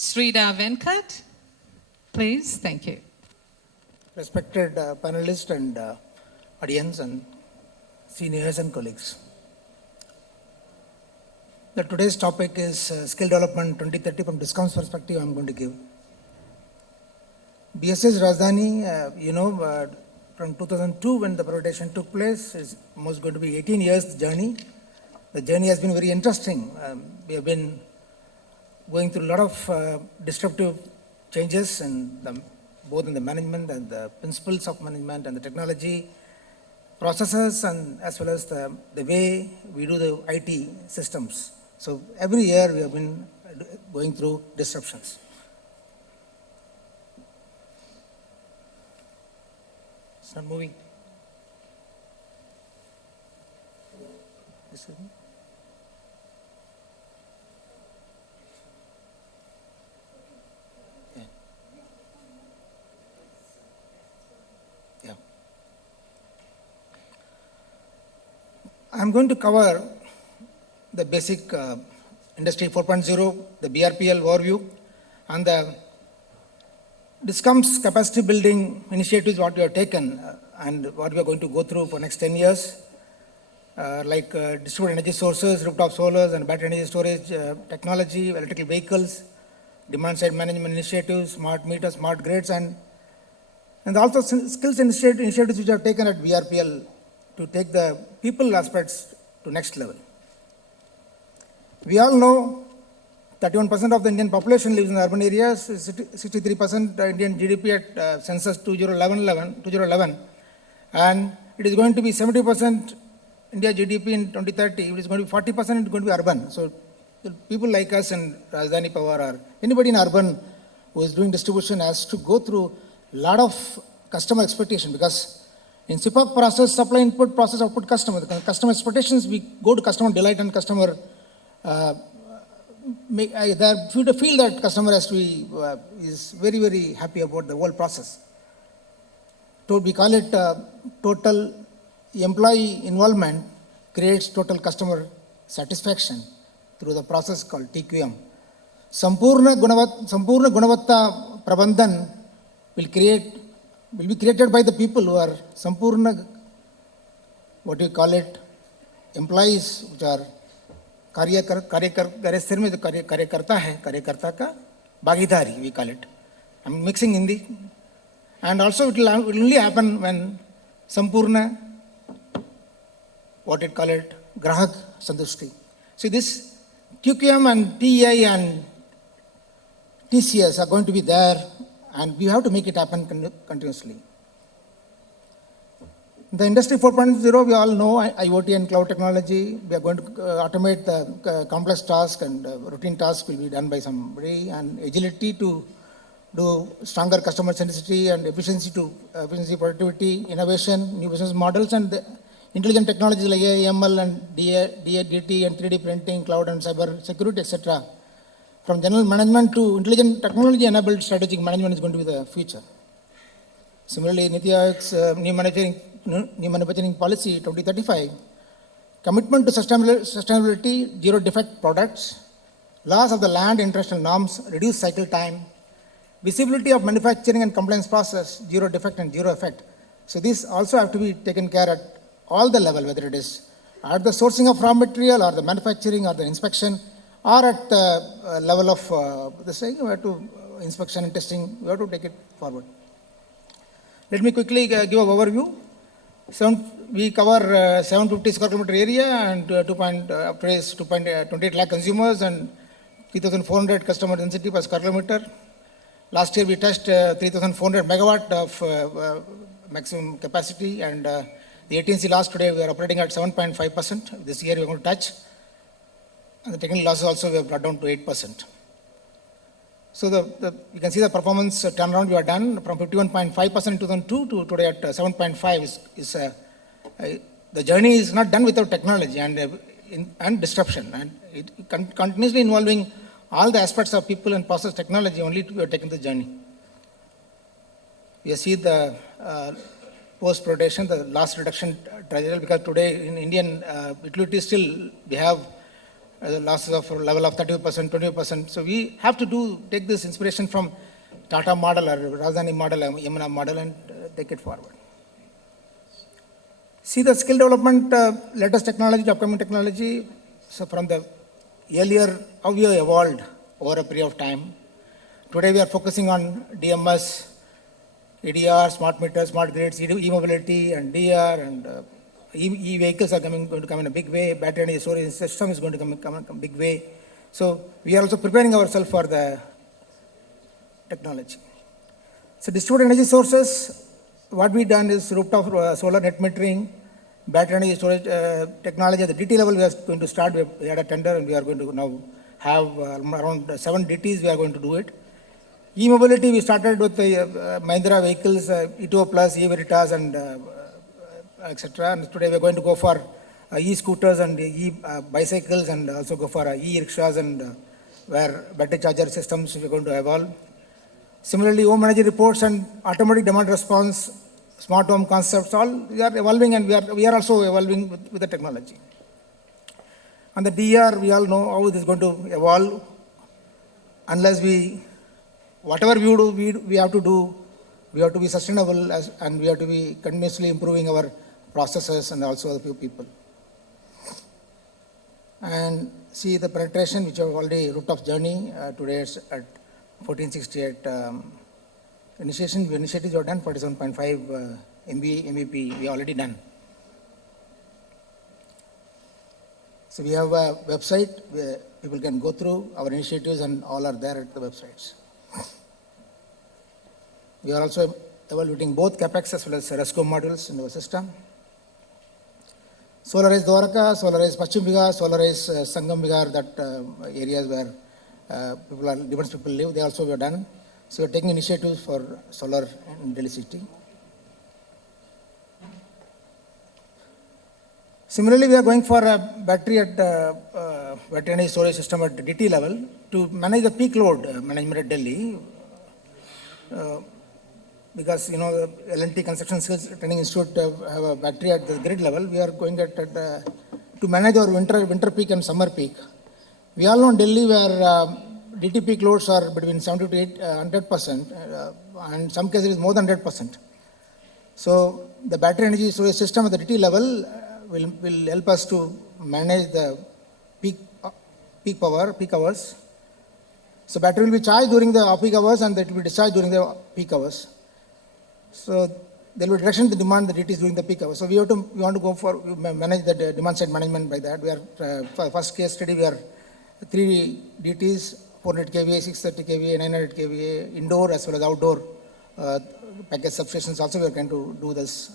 Sridhar Venkat, please. Thank you. Respected panelists and audience and seniors and colleagues. Today's topic is skill development 2030 from discounts perspective I'm going to give. BSS Rajdhani, from 2002 when the privatization took place, is almost going to be 18 years journey. The journey has been very interesting. We have been going through a lot of disruptive changes in both in the management and the principles of management and the technology processes, and as well as the way we do the IT systems. So every year we have been going through disruptions. It's not moving. This is me. I'm going to cover the basic Industry 4.0, the BRPL overview, and the DISCOMS capacity building initiatives what we have taken and what we are going to go through for next 10 years, like distributed energy sources, rooftop solars and battery energy storage technology, electrical vehicles, demand side management initiatives, smart meters, smart grids, and also skills initiatives which are taken at BRPL to take the people aspects to next level. We all know 31% of the Indian population lives in urban areas, 63% Indian GDP at census 2011, and it is going to be 70% India GDP in 2030. It is going to be 40%, it is going to be urban. So people like us in Rajdhani Power or anybody in urban who is doing distribution has to go through a lot of customer expectation, because in SIPOC process, supply input, process output, customer expectations, we go to customer delight and customer, feel that customer has to be, is very, very happy about the whole process. So we call it total employee involvement creates total customer satisfaction through the process called TQM. Sampurna Gunavatta Prabandhan will be created by the people who are Sampurna, what do you call it, employees which are Karyakarta ka Bhagidari, we call it. I'm mixing Hindi. And also it will only happen when Sampurna, what it call it, Grahak Santushti. See, this QQM and TEI and TCS are going to be there, and we have to make it happen continuously. The Industry 4.0, we all know IoT and cloud technology. We are going to automate the complex tasks, and routine tasks will be done by somebody, and agility to do stronger customer centricity and efficiency, productivity, innovation, new business models, and the intelligent technologies like AI, ML, and DT and 3D printing, cloud and cyber security, etc. From general management to intelligent technology-enabled strategic management is going to be the future. Similarly, NITI Aayog's new manufacturing policy 2035, commitment to sustainability, zero defect products, laws of the land, international norms, reduced cycle time, visibility of manufacturing and compliance process, zero defect and zero effect. So these also have to be taken care at all the level, whether it is at the sourcing of raw material or the manufacturing or the inspection, or at the level of the saying, we have to inspection and testing, we have to take it forward. Let me quickly give an overview. We cover 750 square kilometer area and 2.28 lakh consumers and 3,400 customer density per square kilometer. Last year we touched 3,400 megawatt of maximum capacity, and the AT&C last today we are operating at 7.5%. This year we are going to touch. And the technical losses also we have brought down to 8%. So you can see the performance turnaround we have done from 51.5% in 2002 to today at 7.5 the journey is not done without technology and disruption, and it continuously involving all the aspects of people and process technology only to have taken the journey. You see the post-privatization, the loss reduction trajectory, because today in Indian utilities still we have losses of level of 30%, 20%. So we have to take this inspiration from Tata model or Rajdhani model, Yamuna model, and take it forward. See the skill development, latest technology, upcoming technology. So from the earlier, how we have evolved over a period of time. Today we are focusing on DMS, EDR, smart meters, smart grids, e-mobility, and DR, and e-vehicles are going to come in a big way. Battery energy storage system is going to come in a big way. So we are also preparing ourselves for the technology. So distributed energy sources, what we done is rooftop solar net metering, battery energy storage technology. At the DT level, we are going to start. We had a tender, and we are going to now have around 7 DTs. We are going to do it. E-mobility, we started with the Mahindra vehicles, E2O Plus, E-Veritas, and etc. And today we are going to go for e-scooters and e-bicycles, and also go for e-rickshaws, and where battery charger systems we are going to evolve. Similarly, home energy reports and automatic demand response, smart home concepts, all we are evolving, and we are also evolving with the technology. On the DR, we all know how it is going to evolve. Unless whatever we do, we have to be sustainable, and we have to be continuously improving our processes and also the people. And see the penetration, which are already rooftop journey. Today it's at 1468 initiatives are done, 47.5 MVP we already done. So we have a website where people can go through our initiatives, and all are there at the websites. We are also evaluating both CapEx as well as RESCO modules in our system. Solarize Dwarka, Solarize Paschim Bihar, Solarize Sangam Bihar, that areas where different people live, they also were done. So we are taking initiatives for solar in Delhi city. Similarly, we are going for a battery energy storage system at DT level to manage the peak load management at Delhi. Because the L&T Construction Skills Training Institute have a battery at the grid level. We are going to manage our winter peak and summer peak. We all know in Delhi where DT peak loads are between 70 to 100%, and in some cases it is more than 100%. So the battery energy storage system at the DT level will help us to manage the peak hours. So battery will be charged during the off-peak hours, and it will be discharged during the peak hours. So there will be reduction in the demand that it is during the peak hours. So we want to go for manage the demand side management by that. We are for first case study, we are 3 DTs, 400 kVA, 630 kVA, 900 kVA, indoor as well as outdoor package substations. Also, we are going to do this.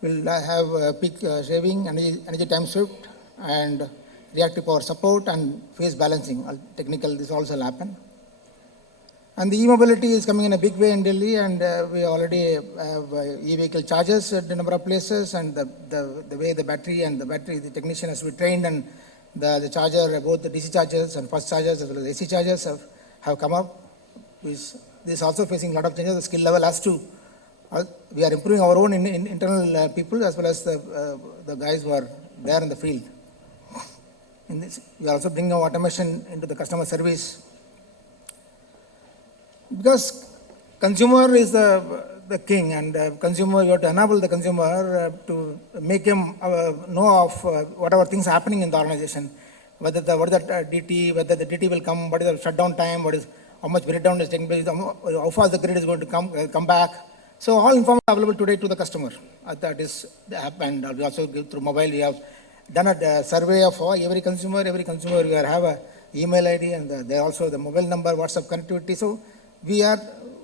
We'll have peak saving, energy time shift, and reactive power support, and phase balancing. Technical, this also will happen. And the e-mobility is coming in a big way in Delhi, and we already have e-vehicle chargers at a number of places, and the way the technician has to be trained, and the charger, both the DC chargers and fast chargers as well as AC chargers have come up. This is also facing a lot of changes. The skill level has to, we are improving our own internal people as well as the guys who are there in the field. In this, we are also bringing automation into the customer service. Because consumer is the king, and consumer, you have to enable the consumer to make him know of whatever things happening in the organization, what is the DT, whether the DT will come, what is the shutdown time, how much breakdown is taking place, how fast the grid is going to come back. So all information available today to the customer. That is the app, and we also give through mobile. We have done a survey of every consumer. We have a email ID, and they also the mobile number, WhatsApp connectivity. So we are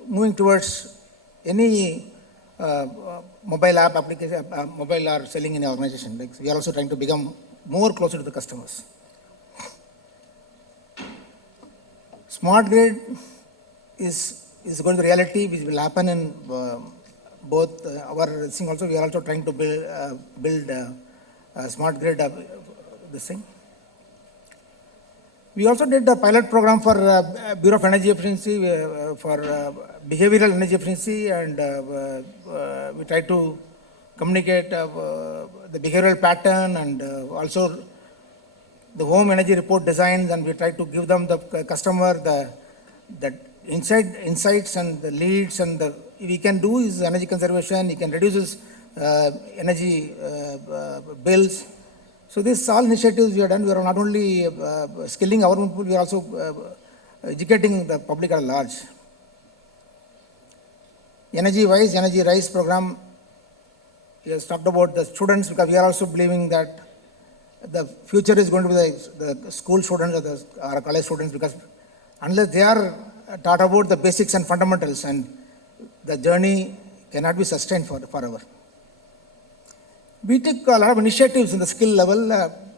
moving towards any mobile app application, mobile are selling in our organization. Like, we are also trying to become more closer to the customers. Smart grid is going to be reality, which will happen in both our thing. Also, we are also trying to build a smart grid. This thing. We also did a pilot program for Bureau of Energy Efficiency, for behavioral energy efficiency, and we try to communicate the behavioral pattern, and also the home energy report designs, and we try to give them the customer the insights and the leads, and we can do is energy conservation, he can reduce his energy bills. So these all initiatives we have done. We are not only skilling our own people, we are also educating the public at large. Energy-wise, Energy Rise program, he has talked about the students, because we are also believing that the future is going to be the school students or college students, because unless they are taught about the basics and fundamentals, and the journey cannot be sustained forever. We took a lot of initiatives in the skill level,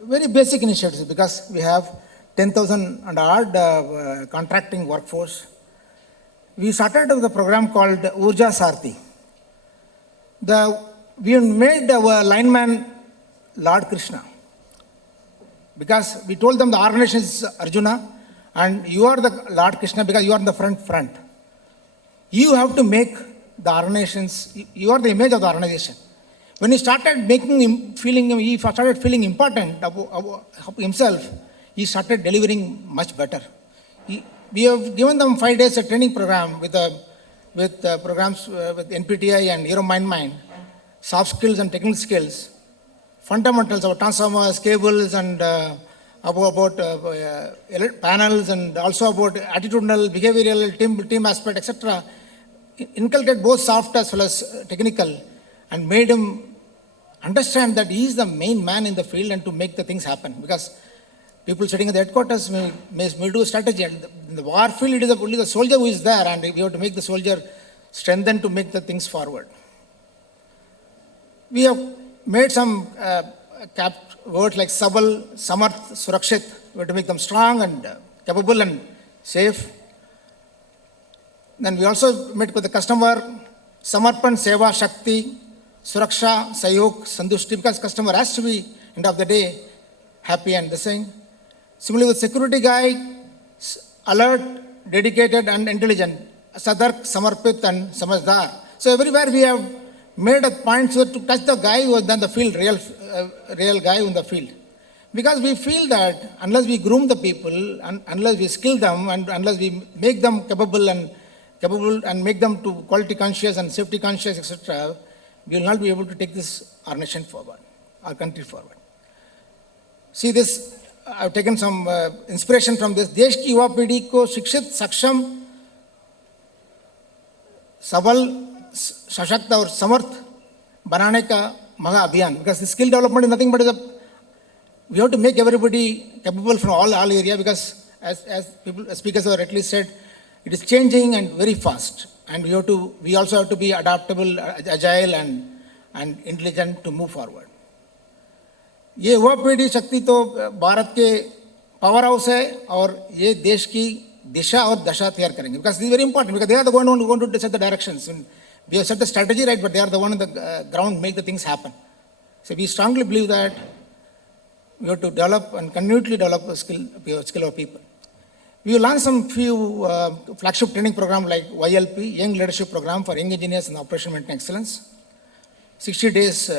very basic initiatives, because we have 10,000 and odd contracting workforce. We started with a program called Urja Sarthi. We made our lineman Lord Krishna, because we told them the organization is Arjuna and you are the Lord Krishna because you are in the front. You have to make the organizations, you are the image of the organization. When he started he started feeling important about himself, he started delivering much better. We have given them 5 days a training program with programs with NPTI and Euromindmind, soft skills and technical skills, fundamentals of transformers, cables, and about panels, and also about attitudinal, behavioral, team aspect, etc. Inculcate both soft as well as technical, and made him understand that he is the main man in the field and to make the things happen. Because people sitting at the headquarters may do a strategy, and in the war field it is only the soldier who is there, and we have to make the soldier strengthen to make the things forward. We have made some words like Sabal, Samarth, Surakshit. We have to make them strong and capable and safe. Then we also met with the customer, Samarpan, Seva, Shakti, Suraksha, Sayog, Santushti, because customer has to be, end of the day, happy and the same. Similarly with security guy, alert, dedicated and intelligent, Sadark, Samarpit and Samajdar. So everywhere we have made a point to touch the guy who has done the field, real guy in the field. Because we feel that unless we groom the people, unless we skill them, and unless we make them capable and make them to quality conscious and safety conscious, etc., we will not be able to take this our nation forward, our country forward. See this, I have taken some inspiration from this. देश की युवा पीढ़ी को शिक्षित, सक्षम, सबल, सशक्त और समर्थ बनाने का महा अभियान. Because the skill development is nothing but we have to make everybody capable from all areas, because as speakers have rightly said, it is changing and very fast, and we also have to be adaptable, agile and intelligent to move forward. ये युवा पीढ़ी शक्ति तो भारत के power house है, और ये देश की दिशा और दशा तैयार करेंगे. Because this is very important, because they are the one who are going to set the directions. And we have set the strategy right, but they are the one on the ground make the things happen. So we strongly believe that we have to develop and continually develop a skill of people. We will launch some few flagship training programs like YLP, Young Leadership Program for Young Engineers in Operation Maintenance Excellence. 60 days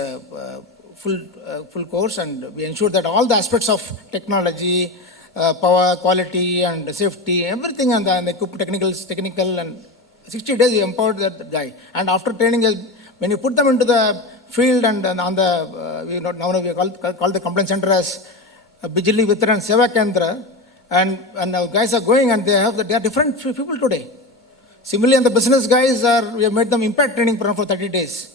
full course, and we ensure that all the aspects of technology, power, quality and safety, everything, and the technical, and 60 days we empowered that guy. And after training, when you put them into the field and on the, now we call the complaint center as Bijli Vitran Seva Kendra, and our guys are going, and they are different people today. Similarly, and the business guys we have made them impact training program for 30 days.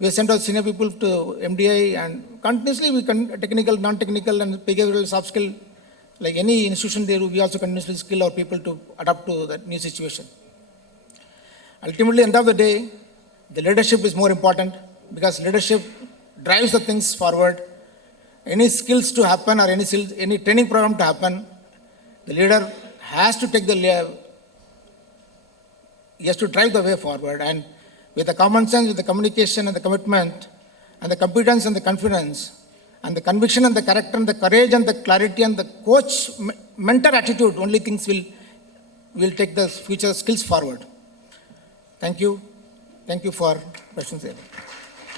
We have sent out senior people to MDI, and continuously we technical, non-technical and behavioral, soft skill, like any institution there, we also continuously skill our people to adapt to that new situation. Ultimately, end of the day, the leadership is more important, because leadership drives the things forward. Any skills to happen or any training program to happen, the leader has to he has to drive the way forward, and with the common sense, with the communication and the commitment and the competence and the confidence and the conviction and the character and the courage and the clarity and the coach mentor attitude, only things will take the future skills forward. Thank you. Thank you for questions.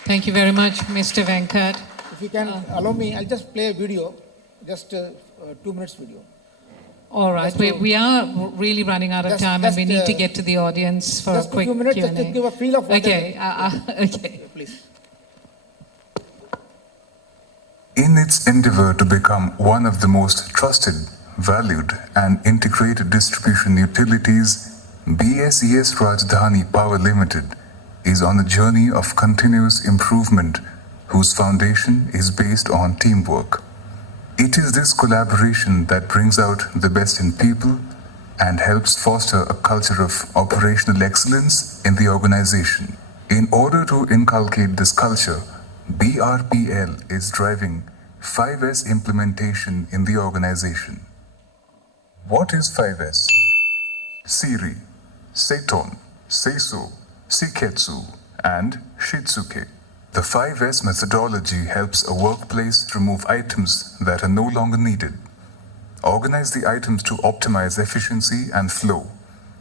Thank you very much, Mr. Venkat. If you can allow me, I'll just play a video. just 2 minutes video. All right, Just to- we are really running out of Just- time, and we just, need to uh, get to the audience for a Just a quick few minutes, Q&A. just to give a feel of what Okay, okay. Please. In its endeavor to become one of the most trusted, valued, and integrated distribution utilities, BSES Rajdhani Power Limited is on a journey of continuous improvement whose foundation is based on teamwork. It is this collaboration that brings out the best in people and helps foster a culture of operational excellence in the organization. In order to inculcate this culture, BRPL is driving 5S implementation in the organization. What is 5S? Siri, Seiton, Seiso, Shiketsu, and Shitsuke. The 5S methodology helps a workplace remove items that are no longer needed, organize the items to optimize efficiency and flow,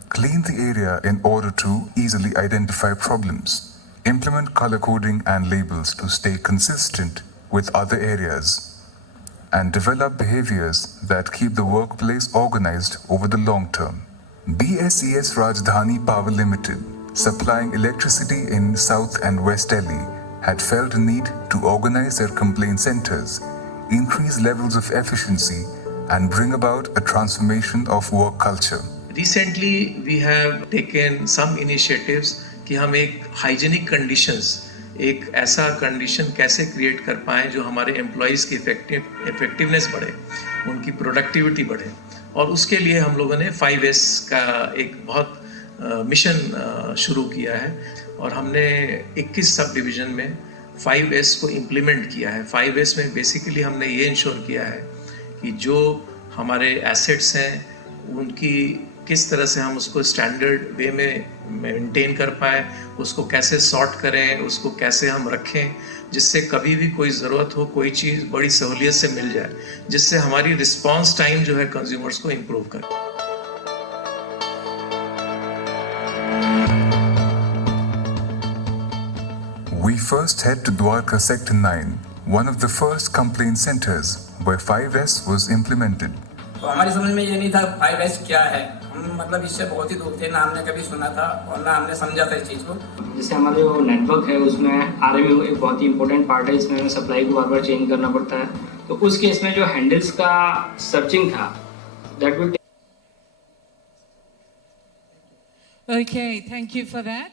clean the area in order to easily identify problems, implement color coding and labels to stay consistent with other areas, and develop behaviors that keep the workplace organized over the long term. BSES Rajdhani Power Limited, supplying electricity in South and West Delhi, had felt a need to organize their complaint centers, increase levels of efficiency, and bring about a transformation of work culture. Recently, we have taken some initiatives कि हम एक hygienic conditions, एक ऐसा condition कैसे create कर पाएं जो हमारे employees की effectiveness बढ़े, उनकी productivity बढ़े, और उसके लिए हम लोगों ने 5S का एक बहुत मिशन शुरू किया है और हमने 21 सब डिवीज़न में 5S को इम्प्लीमेंट किया है। 5S में बेसिकली हमने ये इंश्योर किया है कि जो हमारे एसेट्स हैं उनकी किस तरह से हम उसको स्टैंडर्ड वे में मेंटेन कर पाएँ, उसको कैसे सॉर्ट करें, उसको कैसे हम रखें जिससे कभी भी कोई ज़रूरत हो कोई चीज़ बड़ी सहूलियत से मिल जाए, जिससे हमारी रिस्पांस टाइम जो है कंज्यूमर्स को इम्प्रूव करे। We first head to Dwarka Sector 9, one of the first complaint centers where 5S was implemented. तो हमारी समझ में ये नहीं था 5S क्या है, हम मतलब इससे बहुत ही दूर थे, ना हमने कभी सुना था और ना हमने समझा था इस चीज़ को। जैसे हमारे जो नेटवर्क है उसमें RMU एक बहुत ही इंपॉर्टेंट पार्ट है, इसमें हमें सप्लाई को बार बार चेंज करना पड़ता है, तो उस केस में जो हैंडल्स का सर्चिंग था that will Okay, thank you for that.